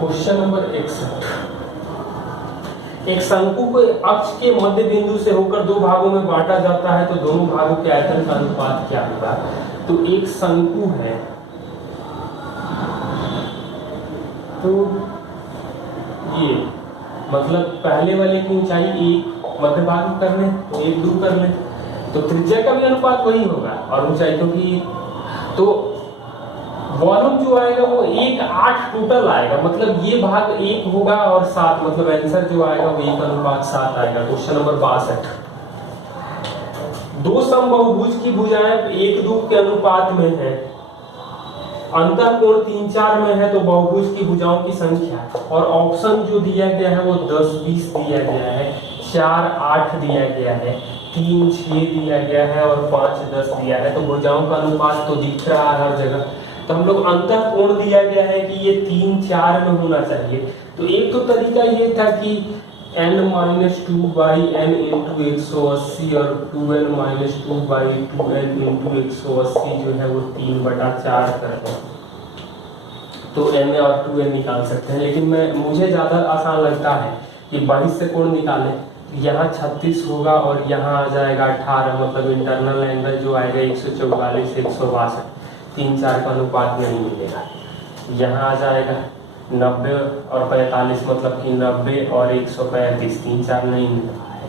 Question number 61। एक शंकु को अक्ष के मध्य बिंदु से होकर दो भागों में बांटा जाता है तो दोनों भागों के आयतन का अनुपात क्या होगा। तो एक शंकु है, तो ये मतलब पहले वाले की ऊंचाई एक मध्य भाग कर ले तो 1 2 कर ले, तो त्रिज्या का भी अनुपात वही होगा और ऊंचाई, क्योंकि तो वॉल्यूम जो आएगा वो 1 8 टोटल आएगा, मतलब ये भाग 1 होगा और 7, मतलब आंसर जो आएगा वो 1:7 आएगा। Question number 62। दो समबाहुभुज की भुजाएं 1 2 के अनुपात में है, अंतःकोण 3 4 में है, तो बहुभुज की भुजाओं की संख्या, और ऑप्शन जो दिया गया है वो 10 20 दिया गया है, 4 8 दिया गया है, 3 6 दिया गया है और 5 10 दिया है। तो भुजाओं का अनुपात तो दिख रहा है हर जगह, तो हम लोग अंतःकोण दिया गया है कि ये 3 4 में होना चाहिए। तो एक तो तरीका ये था कि n-2/n × 180 और 2n-2/2n × 180 जो है वो 3/4 कर दें, तो n और 2n निकाल सकते हैं। लेकिन मुझे ज़्यादा आसान लगता है कि 22 से कोण निकालें, यहाँ 36 होगा और यहाँ आ जाएगा 18, मतलब इंटरनल एंगल जो आएगा 144 162, 3 4 का अनुपात नहीं मिलेगा। यहाँ आ जाएगा 90 और 45, मतलब कि 90 और 135, 3 4 नहीं मिल रहा है।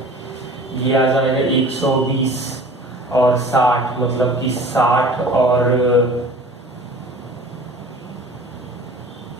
ये आ जाएगा 120 और 60, मतलब कि 60 और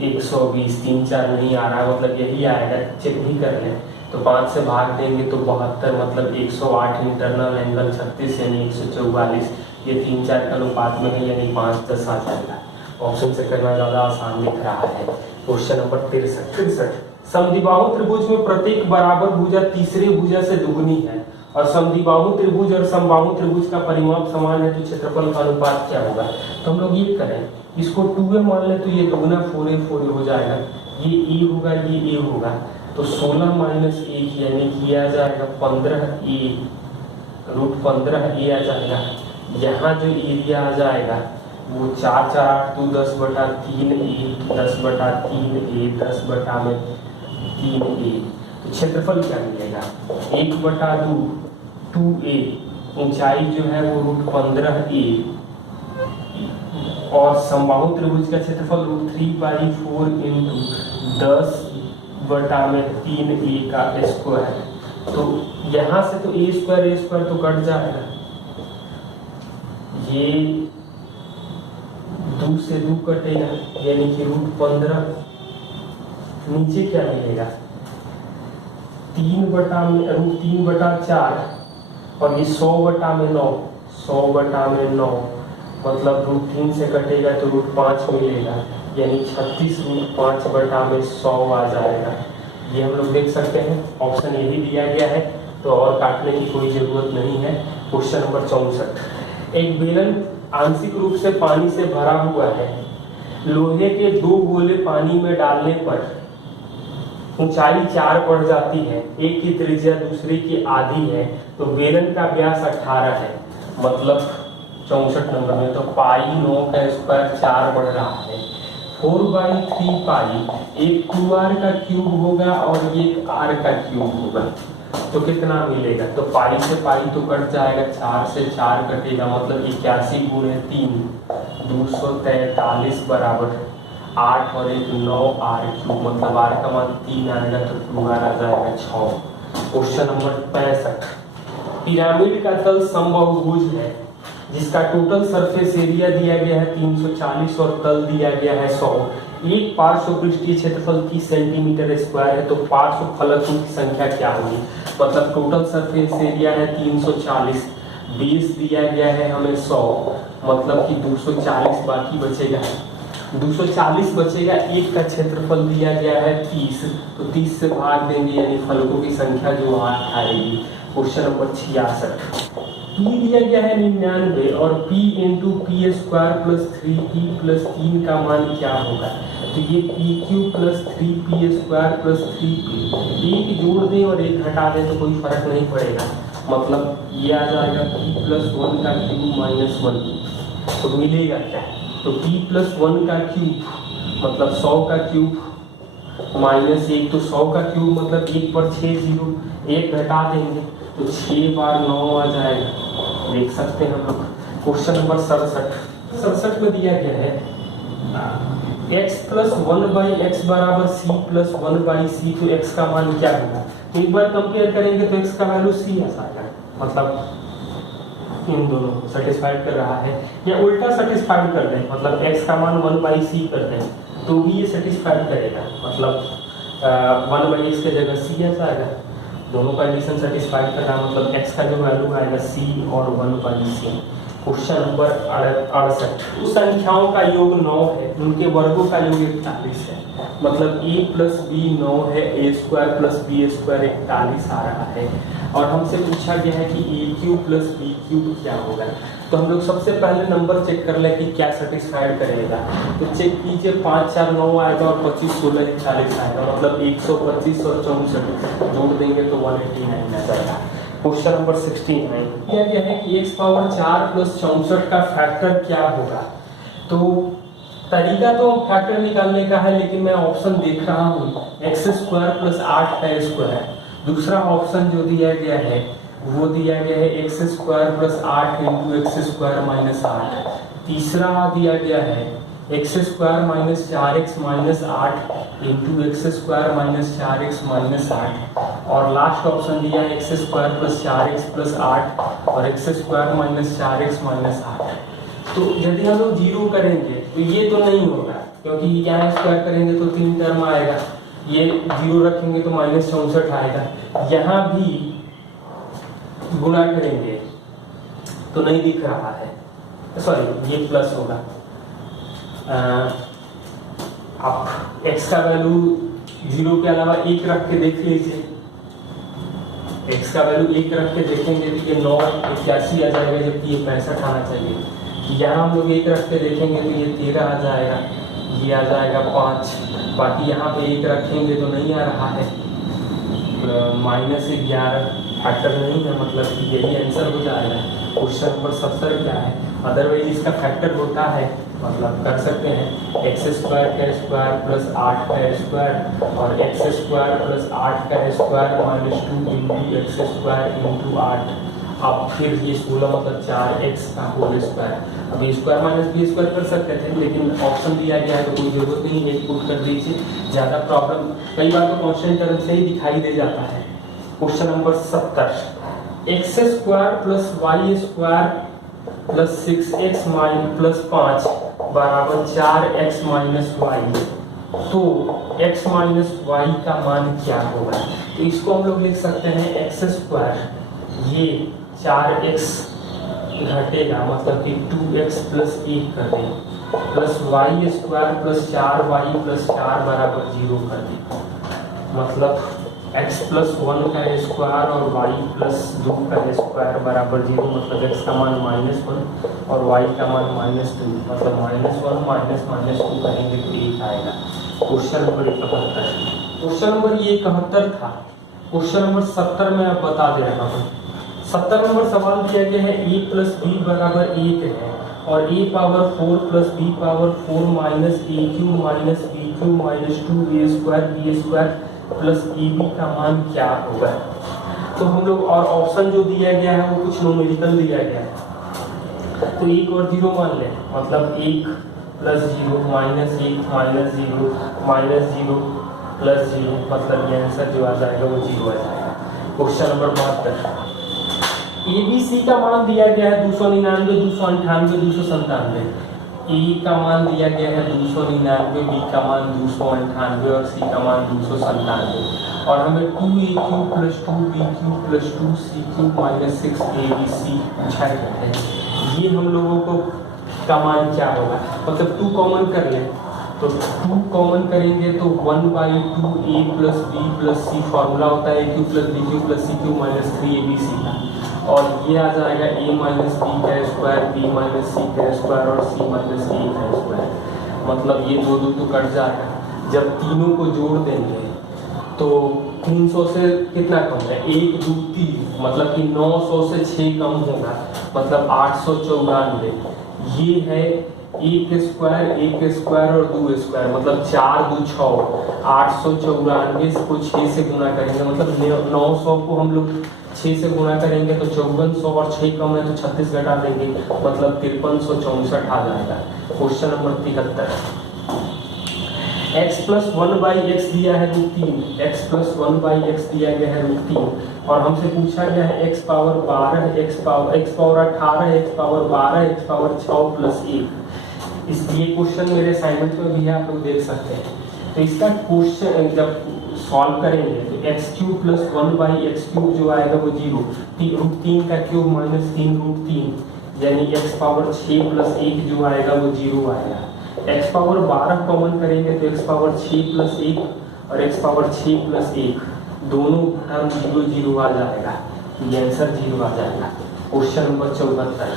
120, 3 4 नहीं आ रहा, मतलब यही आएगा, चेक भी कर लें। तो 5 से भाग देंगे तो 72, मतलब 108, इंटरनल एंगल 36 यानी 144, ये 3 4 का अनुपात में है यानी 5 10 आ जाएगा। ऑप्शन से करना ज्यादा आसान दिख रहा है। Question number 63। समद्विबाहु त्रिभुज में प्रत्येक बराबर भुजा तीसरे भुजा से दुगनी है और समद्विबाहु त्रिभुज और समबाहु त्रिभुज का परिमाप समान है, तो क्षेत्रफल का अनुपात क्या होगा। तो हम लोग ये करें, इसको 2a मान ले तो ये दुगना 4a हो जाएगा, ये a होगा ये a होगा, तो 16 - 1 यानी कि आ जाएगा 15a √15a आ जाएगा। यहाँ जो एरिया आ जाएगा वो 4 4 8 तो 10/3a 10/3a 10/3a, तो क्षेत्रफल क्या मिलेगा 1/2 2a, ऊंचाई जो है वो √15a, और समबाहु त्रिभुज का क्षेत्रफल √3/4 × 10/3a का स्क्वायर। तो यहाँ से तो a² तो कट जाएगा, ये 2 से 2 कटेगा यानी कि √15, नीचे क्या मिलेगा 3/4 और ये 100/9 100/9, मतलब √3 से कटेगा तो √5 मिलेगा यानी 36 √5/100 आ जाएगा। ये हम लोग देख सकते हैं, ऑप्शन यही दिया गया है, तो और काटने की कोई जरूरत नहीं है। Question number 64। एक बेलन आंशिक रूप से पानी से भरा हुआ है, लोहे के 2 गोले पानी में डालने पर ऊंचाई 4 बढ़ जाती है, एक की त्रिज्या दूसरे की आधी है, तो बेलन का व्यास 18 है, मतलब 64 नंबर में। तो π9 का स्क्वायर 4 बढ़ रहा है, 4/3 पाई, एक 2r का क्यूब होगा और एक r का क्यूब होगा, तो कितना मिलेगा। तो पाई से पाई तो कट जाएगा, 4 से 4 कटेगा, मतलब 81 × 3 243 बराबर 8 और 1 9r क्यूब, मतलब r का मान 3 आएगा तो 2r आ जाएगा 6। Question number 65। पिरामिड का तल समबाहुभुज है जिसका टोटल सरफेस एरिया दिया गया है 340 और तल दिया गया है 100। एक पार्श्व पृष्ठीय क्षेत्रफल 30 सेंटीमीटर स्क्वायर है, तो पार्श्व फलकों की संख्या क्या होगी। मतलब टोटल सरफेस एरिया है 340, बेस दिया गया है हमें 100, मतलब कि 240 बाकी बचेगा, 240 बचेगा, एक का क्षेत्रफल दिया गया है 30, तो 30 से भाग देंगे यानी फलकों की संख्या जो 8 आएगी। Question number 66। P दिया गया है 99 और P × P² + 3P + 3 का मान क्या होगा। तो ये PQ + 3P² + 3P, एक जोड़ दें और एक घटा दें तो कोई फर्क नहीं पड़ेगा, मतलब ये आ जाएगा P + 1 का क्यूब -1, तो मिलेगा क्या। तो P + 1 का क्यूब मतलब 100 का क्यूब -1 तो 100 का क्यूब मतलब 1 पर 6 जीरो, 1 घटा देंगे तो 6 बार 9 आ जाएगा। देख सकते हैं हम लोग। क्वेश्चन नंबर 67 में दिया गया है x प्लस 1/x बराबर c प्लस 1/c, तो x का मान क्या होगा। तो एक बार कंपेयर करेंगे तो x का वैल्यू c ऐसा आएगा, मतलब इन दोनों को सेटिस्फाइड कर रहा है, या उल्टा सेटिस्फाइड कर दें, मतलब x का मान 1/c कर दें तो भी ये सेटिस्फाइड करेगा, मतलब 1/x की जगह c ऐसा आएगा। दोनों कंडीशन सेटिस्फाइड कर रहा है, मतलब x का जो वैल्यू आएगा c और 1/c। क्वेश्चन नंबर 68, उस संख्याओं का योग 9 है, उनके वर्गों का योग 41 है, मतलब a प्लस बी 9 है, a square plus b square 41 आ रहा है। और हमसे पूछा गया है कि a cube plus b cube क्या होगा। तो हम लोग सबसे पहले नंबर चेक कर लें कि क्या सेटिस्फाइड करेगा। तो चेक कीजिए, 5 4 9 आएगा और 25 16 41 आएगा, मतलब 125 और 64 जोड़ देंगे तो 189 आ जाएगा। क्वेश्चन नंबर 69 दिया गया है कि x पावर 4 प्लस 64 का फैक्टर क्या होगा। तो तरीका तो फैक्टर निकालने का है, लेकिन मैं ऑप्शन देख रहा हूँ x स्क्वायर प्लस 8 का स्क्वायर। दूसरा ऑप्शन जो दिया गया है वो दिया गया है x square plus 8 into x square minus 8। तीसरा दिया गया है x square minus 4x minus 8 into x square minus 4x minus 8। और लास्ट ऑप्शन दिया है x square plus 4x plus 8 और x square minus 4x minus 8। तो यदि हम लोग जीरो करेंगे तो ये तो नहीं होगा, क्योंकि यहाँ स्क्वायर करेंगे तो 3 टर्म आएगा, ये जीरो रखेंगे तो माइनस 64 आएगा। यहाँ भी गुणा करेंगे तो नहीं दिख रहा है, सॉरी ये प्लस होगा। आप x का वैल्यू 0 के अलावा 1 रख के देख लीजिए, x का वैल्यू 1 रख के देखेंगे तो ये 9 81 आ जाएगा, जबकि ये 65 आना चाहिए। यहाँ हम लोग 1 रख के देखेंगे तो ये 13 आ जाएगा, ये आ जाएगा 5। बाकी यहाँ पे 1 रखेंगे तो नहीं आ रहा है, -11 फैक्टर नहीं है, मतलब कि यही आंसर हो जाएगा। क्वेश्चन नंबर 70 क्या है, अदरवाइज इसका फैक्टर होता है, मतलब कर सकते हैं एक्स स्क्वायर का स्क्वायर प्लस 8 का स्क्वायर और एक्स स्क्वायर प्लस 8 का square minus 2 into x square into 8। अब फिर ये 16 मतलब 4x का होल स्क्वायर। अब स्क्वायर माइनस बी स्क्वायर कर सकते थे, लेकिन ऑप्शन दिया गया है तो कोई जरूरत नहीं है, पुट कर दीजिए। ज़्यादा प्रॉब्लम कई बार तो कांस्टेंट टर्म से ही दिखाई दे जाता है। Question number 70, x square plus y square plus 6x plus 5 बराबर 4x माइनस वाई। तो x माइनस वाई का मान क्या होगा। तो इसको हम लोग लिख सकते हैं एक्स स्क्वायर, ये 4x घटेगा मतलब कि 2x प्लस 1 कर दें, plus y square plus 4y plus 4 बराबर 0 कर दें, मतलब x प्लस 1 का स्क्वायर और y प्लस 2 का स्क्वायर बराबर 0, मतलब x का मान -1 और y का मान -2, मतलब -1 माइनस -2 करेंगे तो 1 आएगा। क्वेश्चन नंबर 71, क्वेश्चन नंबर ये 71 था। क्वेश्चन नंबर 70 में आप बता दे रहा हूँ। 70 नंबर सवाल दिया गया है a प्लस बी बराबर 1 है और a power 4 plus b power 4 minus a cube minus b cube minus 2a square b square plus ab का मान क्या होगा। तो हम लोग और ऑप्शन जो दिया गया है वो कुछ न्यूमेरिकल दिया गया है, तो 1 और 0 मान लें, मतलब 1 plus 0 minus 1 minus 0 minus 0 plus 0, मतलब ये आंसर जो आ जाएगा वो 0 आ जाएगा। क्वेश्चन नंबर 72, ABC का मान दिया गया है 299, 298, 297। ए का मान दिया गया है 299, बी का मान 298 और सी का मान 297। और हमें 2a³ plus 2b³ plus 2c³ minus 6abc पूछा गया है। ये हम लोगों को का मान क्या होगा, मतलब 2 कॉमन कर लें, तो 2 कॉमन करेंगे तो 1/2a plus b plus c, formula होता है a³ plus b³ plus c³ minus 3abc का, और ये आ जाएगा a माइनस बी का स्क्वायर, b माइनस सी का स्क्वायर और c माइनस a का स्क्वायर, मतलब ये 2 तो कट जाएगा। जब तीनों को जोड़ देंगे तो 300 से कितना कम है, 1 2 3, मतलब कि 900 से 6 कम होगा, मतलब 894। ये है एक स्क्वायर और 2 स्क्वायर मतलब 4 2 6 894 को 6 से गुना करेंगे मतलब 900 को हम लोग 6 से गुना करेंगे तो 5400 और 6 कम है तो 36 घटा देंगे मतलब 5364 आ जाएगा। Question number 73 x plus 1/x दिया है √3, x प्लस 1/x दिया गया है √3 और हमसे पूछा गया है x power 12 x power 18 x power 12 x power 6 plus 1। इसलिए क्वेश्चन मेरे असाइनमेंट में भी है, आप लोग देख सकते हैं। तो इसका क्वेश्चन जब सॉल्व करेंगे तो x³ प्लस 1/x³ जो आएगा वो 0, √3 का क्यूब माइनस 3√3 यानी x पावर 6 प्लस 1 जो आएगा वो 0 आएगा। x पावर 12 कॉमन करेंगे तो x पावर 6 प्लस 1 और x पावर 6 प्लस 1 दोनों टर्म 0 0 आ जाएगा, ये आंसर 0 आ जाएगा। क्वेश्चन नंबर 74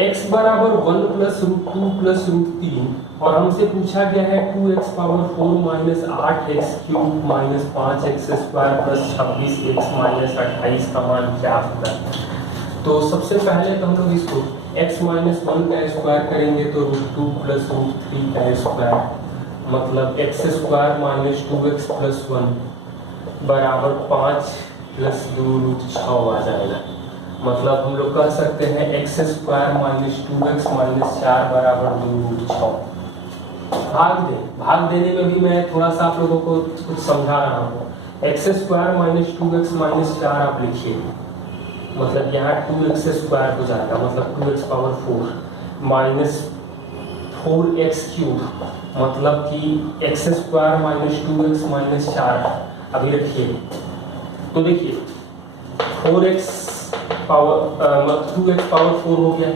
x बराबर 1 प्लस √2 प्लस √3 और हमसे पूछा गया है 2x power 4 minus 8x³ minus 5x square plus 26x minus 28 का मान क्या होगा। तो सबसे पहले तो हम लोग इसको x माइनस 1 का स्क्वायर करेंगे तो √2 प्लस √3 का स्क्वायर मतलब x square minus 2x plus 1 बराबर 5 प्लस 2 √6 आ जाएगा। मतलब हम लोग कह सकते हैं x square minus 2x minus 4 बराबर 2 √6। भाग देने में भी मैं थोड़ा सा आप लोगों को कुछ समझा रहा हूँ। x square minus 2x minus 4 आप लिखिए मतलब यहाँ 2x स्क्वायर हो जाएगा मतलब 2x पावर 4 माइनस 4x³ मतलब कि x square minus 2x minus 4 अभी रखिए। तो देखिए 4x पावर 2x पावर 4 हो गया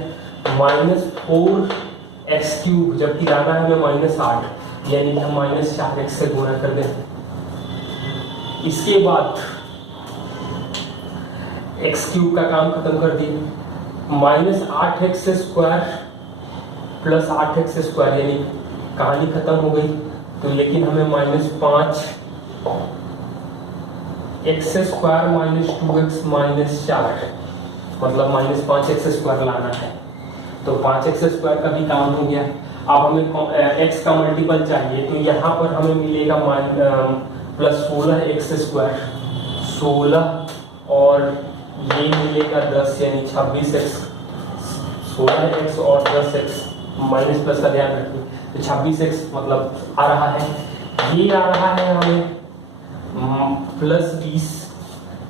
माइनस 4x³ जबकि लाना है हमें माइनस 8 यानी कि हम माइनस 4x से गुणा कर दें। इसके बाद x³ का काम खत्म कर दिए minus 8x square plus 8x square यानी कहानी खत्म हो गई। तो लेकिन हमें minus 5 x square minus 2x minus 4 मतलब माइनस 5x स्क्वायर लाना है तो 5x स्क्वायर का भी काम हो गया। अब हमें x का मल्टीपल चाहिए तो यहाँ पर हमें मिलेगा प्लस 16x स्क्वायर 16 और ये मिलेगा 10 यानी 26x 16x और 10x माइनस प्लस का ध्यान रखिए तो 26x मतलब आ रहा है। ये आ रहा है हमें प्लस 20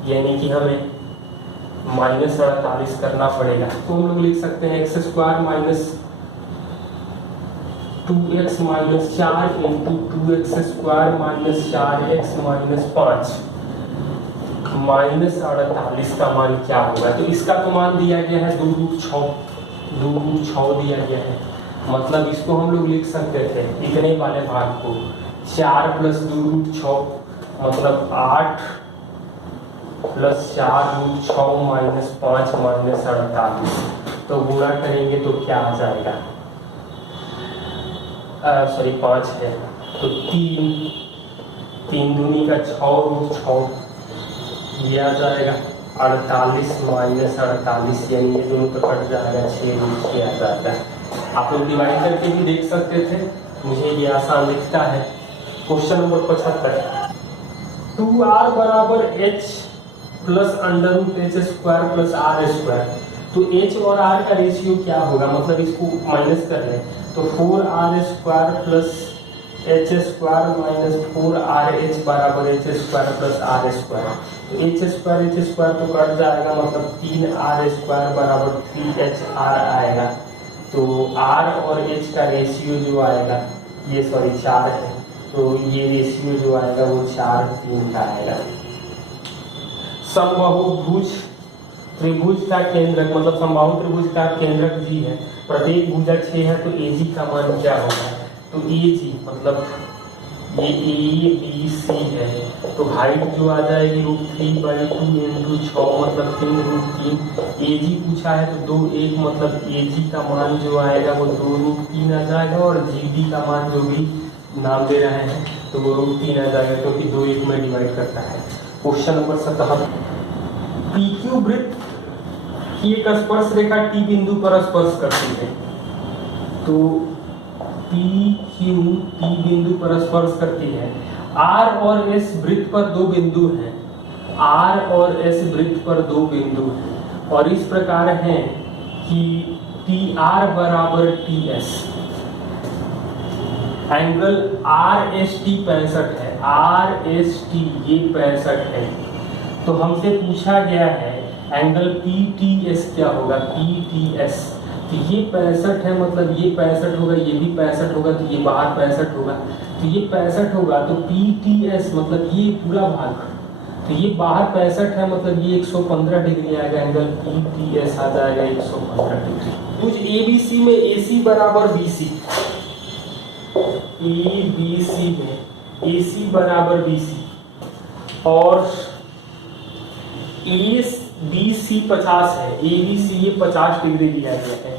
यानी कि हमें माइनस 48 करना पड़ेगा। तो हम लोग लिख सकते हैं x square minus 2x minus 4 into 2x square minus 4x minus 5 minus 48 का मान क्या होगा। तो इसका तो मान दिया गया है 2√6 दिया गया है मतलब इसको हम लोग लिख सकते थे इतने वाले भाग को 4 प्लस 2√6 मतलब 8 प्लस 4√6 माइनस 5 माइनस 48 तो गुणा करेंगे तो क्या आ जाएगा सॉरी 5 है तो 3 दूनी का 6√6 ये आ जाएगा 48 माइनस 48 यानी ये दोनों तो कट जाएगा 6√6 आ जाएगा। आप लोग डिवाइड करके भी देख सकते थे, मुझे ये आसान दिखता है। क्वेश्चन नंबर 75 2r बराबर h plus √h square plus r square. तो h और r का रेशियो क्या होगा मतलब इसको माइनस कर लें तो 4r square plus h square minus 4rh बराबर h square plus r square. तो h स्क्वायर तो कट जाएगा मतलब 3r स्क्वायर बराबर 3hr आएगा। तो r और h का रेशियो जो आएगा ये 4 है तो ये रेशियो जो आएगा वो 4:3 का आएगा। समबाहु त्रिभुज का केंद्रक मतलब समबाहु त्रिभुज का केंद्रक जी है, प्रत्येक भुजा 6 है तो AG का मान क्या होगा। तो AG मतलब ये ABC है तो हाइट जो आ जाएगी √3/2 इंटू 6 मतलब 3√3। AG पूछा है तो 2 मतलब AG का मान जो आएगा वो 2√3 आ जाएगा और GD का मान जो भी नाम दे रहे हैं तो वो √3 आ जाएगा क्योंकि 2 1 में डिवाइड करता है। क्वेश्चन नंबर 77 PQ वृत्त की एक स्पर्श रेखा T बिंदु पर स्पर्श करती है। तो पी क्यू पी बिंदु पर स्पर्श करती है। आर और एस वृत्त पर दो बिंदु हैं, आर और एस वृत्त पर दो बिंदु हैं और इस प्रकार है कि टी आर बराबर T S. Angle R S T 65 है, आर एस टी ये 65 है। तो हमसे पूछा गया है एंगल पी टी एस क्या होगा, पी टी एस। तो ये 65 है, मतलब ये 65 होगा, ये भी 65 होगा, तो ये बाहर 65 होगा, तो ये 65 होगा। तो पी टी एस मतलब ये पूरा भाग, तो ये बाहर 65 है, मतलब ये 115 डिग्री आएगा। एंगल पी टी एस आ जाएगा 115 डिग्री। कुछ ए बी सी में ए सी बराबर बी सी, ए बी सी में ए सी बराबर बी सी और ए बी सी 50 है, ए बी सी ये 50 डिग्री दिया गया है।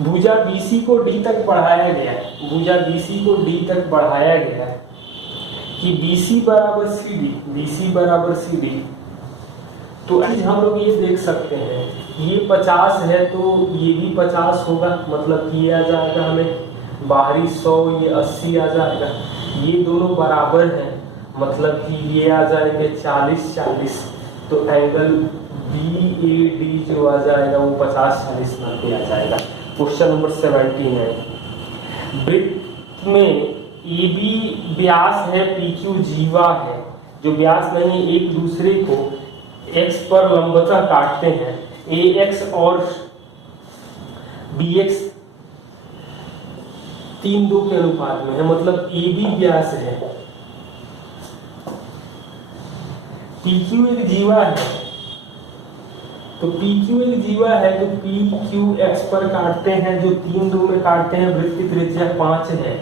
भुजा बी सी को डी तक बढ़ाया गया है, भुजा बी सी को डी तक बढ़ाया गया है कि बी सी बराबर सी डी, बी सी बराबर सी डी। तो आज हम लोग ये देख सकते हैं ये 50 है तो ये भी 50 होगा, मतलब ये आ जाएगा हमें बाहरी 100, ये 80 आ जाएगा। ये दोनों बराबर हैं, मतलब कि ये आ जाएंगे 40 40। तो एंगल बी ए डी जो आ जाएगा वो 50 40 90 आ जाएगा। क्वेश्चन नंबर 17 है, वृत्त में ए बी व्यास है, पी क्यू जीवा है, जो व्यास नहीं एक दूसरे को एक्स पर लंबतः काटते हैं। ए एक्स और बी एक्स 3:2 के अनुपात में है, मतलब ए बी व्यास है, पी क्यू एक जीवा है। तो पी क्यू एक जीवा है तो पी क्यू एक्स पर काटते हैं, जो 3:2 में काटते हैं। वृत्त की त्रिज्या 5 है,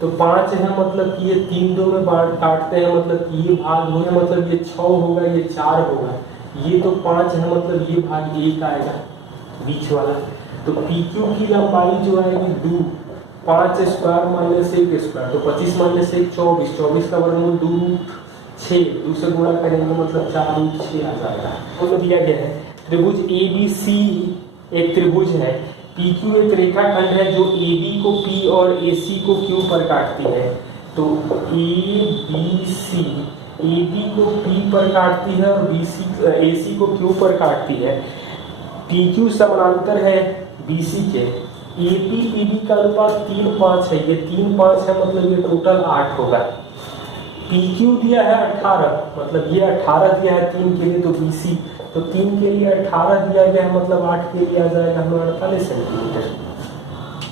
तो 5 है मतलब कि ये 3:2 में काटते हैं, मतलब कि ये भाग होगा, मतलब ये 6 होगा, ये 4 होगा। ये तो 5 है, मतलब ये भाग 1 आएगा बीच वाला। तो पी क्यू की लंबाई जो आएगी 2, 5 स्क्वायर माइनस 1 स्क्वायर, तो 25 माइनस 1 24, 24 का वर्गमूल 2 रूट 6, 2 से गुणा करेंगे मतलब 4 रूट 6 आ जाएगा। तो दिया गया है त्रिभुज ए बी सी एक त्रिभुज है, पी क्यू एक रेखाखंड है जो ए बी को पी और ए सी को क्यू पर काटती है। तो A B C A B को पी पर काटती है और बी सी ए सी को क्यू पर काटती है। पी क्यू समानांतर है बी सी के। ए पी बी डी का अनुपात 3:5 है, ये 3:5 है, मतलब ये टोटल 8 होगा। पी क्यू दिया है 18, मतलब ये 18 दिया है 3 के लिए, तो बी सी तो 3 के लिए 18 दिया गया है, मतलब 8 के लिए आ जाएगा हमारा 48 सेंटीमीटर।